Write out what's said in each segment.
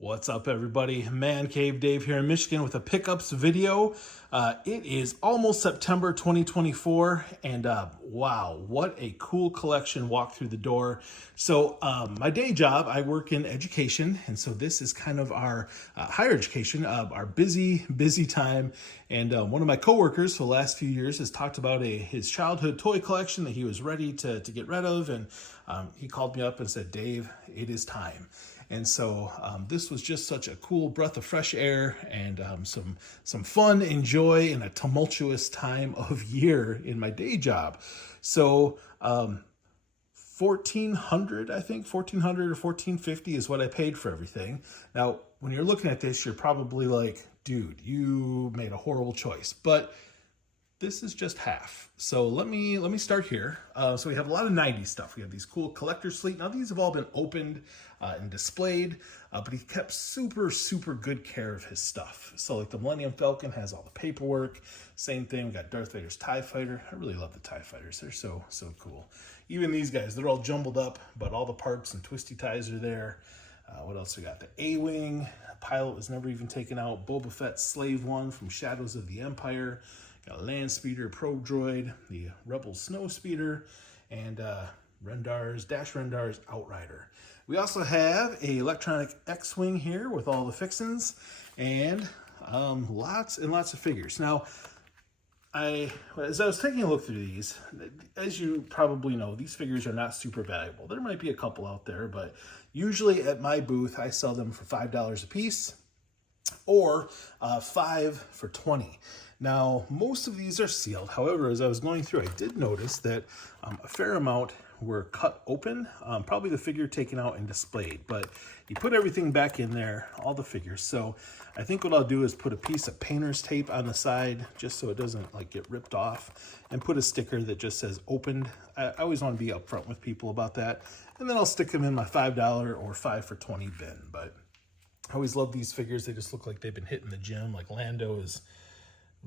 What's up, everybody? Mancave Dave here in Michigan with a pickups video. It is almost September 2024, and wow, what a cool collection walked through the door. So my day job, I work in education, and so this is kind of our higher education, our busy time. And one of my coworkers for the last few years has talked about his childhood toy collection that he was ready to get rid of, and he called me up and said, "Dave, it is time." And so this was just such a cool breath of fresh air and some fun and joy in a tumultuous time of year in my day job. So 1,400, I think 1,400 or 1,450 is what I paid for everything. Now, when you're looking at this, you're probably like, dude, you made a horrible choice. But this is just half. So let me start here. So we have a lot of 90s stuff. We have these cool collector's fleet. Now these have all been opened and displayed, but he kept super good care of his stuff. So like the Millennium Falcon has all the paperwork. Same thing, we got Darth Vader's TIE Fighter. I really love the TIE Fighters. They're so cool. Even these guys, they're all jumbled up, but all the parts and twisty ties are there. What else we got? The A-Wing. Pilot was never even taken out. Boba Fett's Slave One from Shadows of the Empire. Got a Land Speeder Probe Droid, the Rebel Snow Speeder, and Dash Rendar's Outrider. We also have a electronic X-Wing here with all the fixins, and lots and lots of figures. Now, as I was taking a look through these, as you probably know, these figures are not super valuable. There might be a couple out there, but usually at my booth, I sell them for $5 a piece, or 5 for $20. Now, most of these are sealed. However, as I was going through, I did notice that a fair amount were cut open, probably the figure taken out and displayed, but you put everything back in there, all the figures. So I think what I'll do is put a piece of painter's tape on the side just so it doesn't like get ripped off, and put a sticker that just says opened. I always want to be upfront with people about that. And then I'll stick them in my $5 or 5 for $20 bin. But I always love these figures. They just look like they've been hitting the gym, like Lando is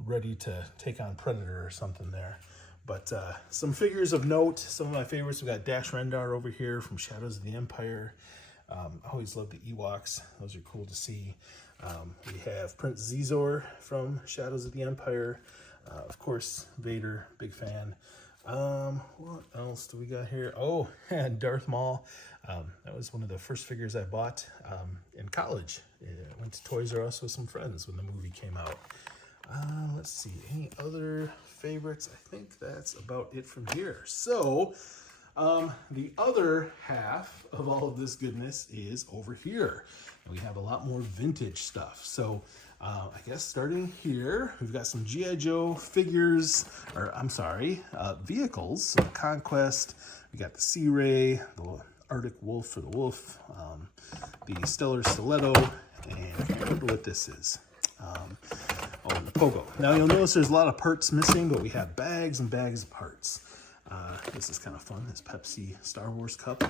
ready to take on Predator or something there. But some figures of note, some of my favorites. We got Dash Rendar over here from Shadows of the Empire. I always love the Ewoks. Those are cool to see. We have Prince Xizor from Shadows of the Empire. Of course, Vader, big fan. What else do we got here? Oh, and Darth Maul. That was one of the first figures I bought in college. I went to Toys R Us with some friends when the movie came out. Let's see, any other favorites? I think that's about it from here. So the other half of all of this goodness is over here. And we have a lot more vintage stuff. So I guess starting here, we've got some G.I. Joe figures, or I'm sorry, vehicles. So Conquest, we got the Sea Ray, the Arctic Wolf for the Wolf, the Stellar Stiletto, and I can't remember what this is. The Pogo. Now you'll notice there's a lot of parts missing, but we have bags and bags of parts. This is kind of fun, this Pepsi Star Wars cup.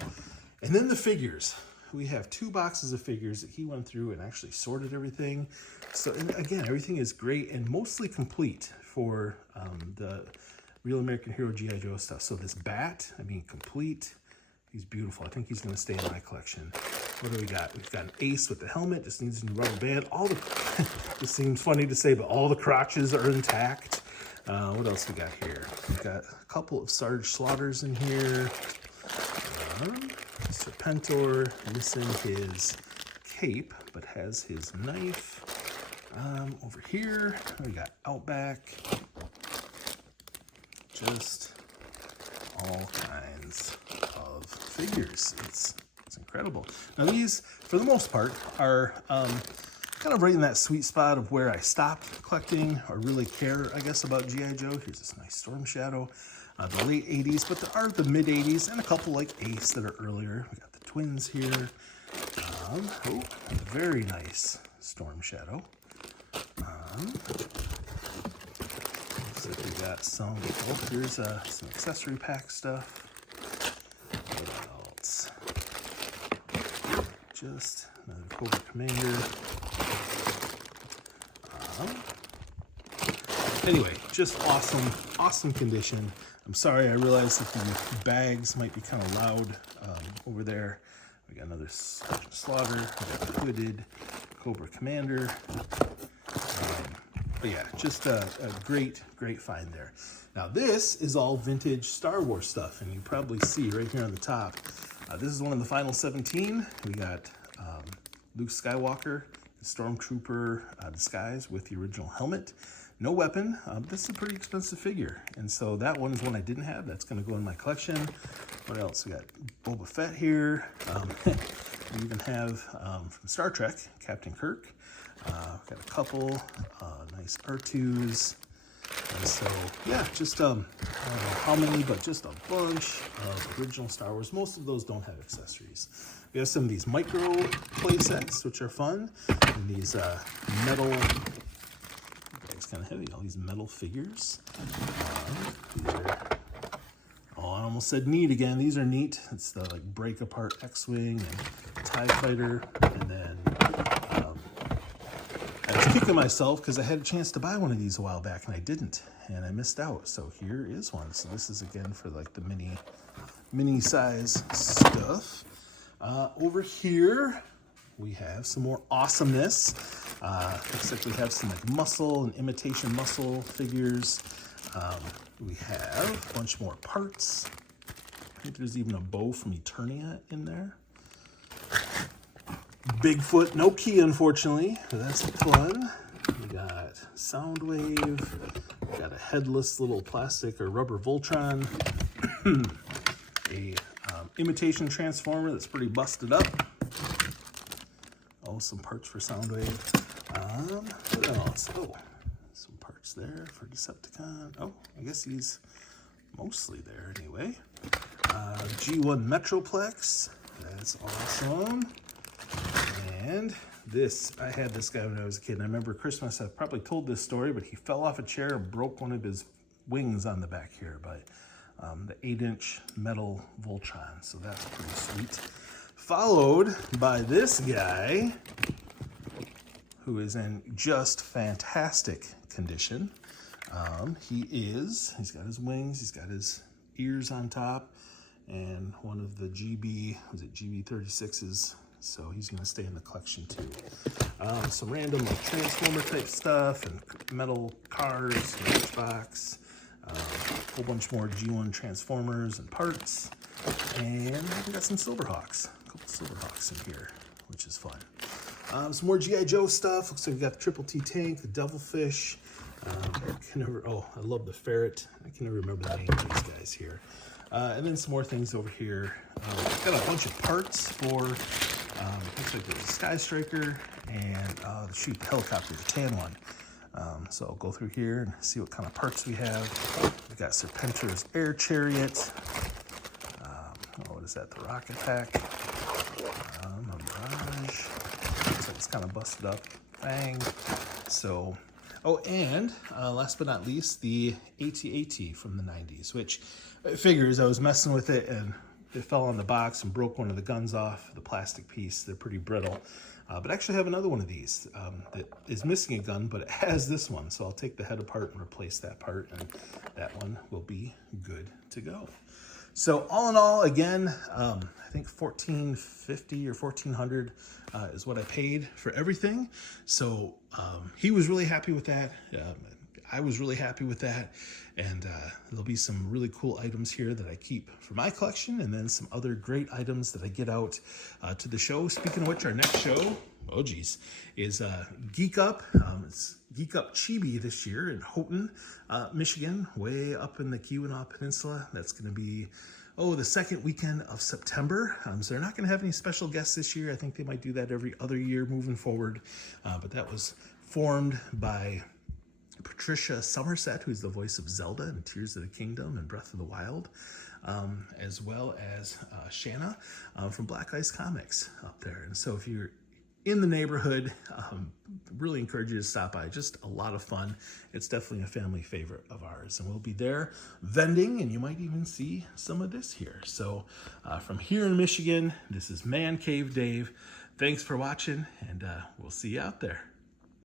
And then the figures. We have 2 boxes of figures that he went through and actually sorted everything. So, and again, everything is great and mostly complete for the Real American Hero G.I. Joe stuff. So this bat, I mean, complete. He's beautiful. I think he's going to stay in my collection. What do we got? We've got an Ace with the helmet. Just needs a new rubber band. All the this seems funny to say, but all the crotches are intact. What else we got here? We've got a couple of Sarge Slaughters in here. Serpentor missing his cape, but has his knife. Over here we got Outback. Just all kinds of figures. It's incredible. Now these, for the most part, are kind of right in that sweet spot of where I stopped collecting or really care, I guess, about G.I. Joe. Here's this nice Storm Shadow. The late 80s, but there are the mid 80s and a couple like Ace that are earlier. We got the twins here. A very nice Storm Shadow. Looks like we got some, here's some accessory pack stuff. What else? Just another Cobra Commander. Anyway, just awesome condition. I'm sorry, I realize that the bags might be kind of loud over there. We We got another Slaughter. We got the hooded Cobra Commander. But yeah, just a great find there. Now this is all vintage Star Wars stuff, and you probably see right here on the top. This is one of the final 17. We got Luke Skywalker, the Stormtrooper disguise with the original helmet. No weapon. This is a pretty expensive figure, and so that one is one I didn't have. That's going to go in my collection. What else? We got Boba Fett here. We even have from Star Trek, Captain Kirk. Got a couple nice R2s. And so, yeah, just, I don't know how many, but just a bunch of original Star Wars. Most of those don't have accessories. We have some of these micro play sets, which are fun. And these metal, it's kind of heavy, all these metal figures. These are, oh, I almost said neat again. These are neat. It's the like break apart X-Wing and TIE Fighter. And then I was kicking myself because I had a chance to buy one of these a while back and I didn't, and I missed out. So here is one. So this is again for like the mini size stuff. Over here we have some more awesomeness. Looks like we have some like muscle and imitation muscle figures. We have a bunch more parts. I think there's even a bow from Eternia in there. Bigfoot, no key unfortunately, but that's fun. We got Soundwave, we got a headless little plastic or rubber Voltron, a imitation Transformer that's pretty busted up. Oh, some parts for Soundwave. What else? Oh, some parts there for Decepticon. Oh, I guess he's mostly there anyway. G1 Metroplex, that's awesome. And this, I had this guy when I was a kid, and I remember Christmas, I've probably told this story, but he fell off a chair and broke one of his wings on the back here, but the 8-inch metal Voltron, so that's pretty sweet. Followed by this guy, who is in just fantastic condition. He's got his wings, he's got his ears on top, and one of the GB36s, so he's going to stay in the collection too. Some random like Transformer type stuff and metal cars, Matchbox, a whole bunch more G1 Transformers and parts, and we got some Silverhawks, a couple Silverhawks in here, which is fun. Some more G.I. Joe stuff. Looks like we got the Triple T tank, the Devilfish. I love the ferret. I can never remember the name of these guys here. And then some more things over here. Got a bunch of parts for, looks like there's a Sky Striker and shoot, the helicopter, the tan one. So I'll go through here and see what kind of parts we have. We got Serpentor's Air Chariot. What is that? The Rocket Pack. A Mirage. Looks like it's kind of busted up. Bang. So, oh, and last but not least, the AT-AT from the 90s, which figures I was messing with it and it fell on the box and broke one of the guns off, the plastic piece. They're pretty brittle. But I actually have another one of these that is missing a gun, but it has this one. So I'll take the head apart and replace that part, and that one will be good to go. So all in all, again, I think $1,450 or $1,400 is what I paid for everything. So he was really happy with that. I was really happy with that. And there'll be some really cool items here that I keep for my collection, and then some other great items that I get out to the show. Speaking of which, our next show, oh geez, is Geek Up. It's Geek Up Chibi this year in Houghton, Michigan, way up in the Keweenaw Peninsula. That's going to be, the second weekend of September. So they're not going to have any special guests this year. I think they might do that every other year moving forward. But that was formed by Patricia Somerset, who's the voice of Zelda in Tears of the Kingdom and Breath of the Wild, as well as Shanna from Black Ice Comics up there. And so if you're in the neighborhood, really encourage you to stop by. Just a lot of fun. It's definitely a family favorite of ours, and we'll be there vending, and you might even see some of this here. So from here in Michigan, this is Man Cave Dave. Thanks for watching, and we'll see you out there.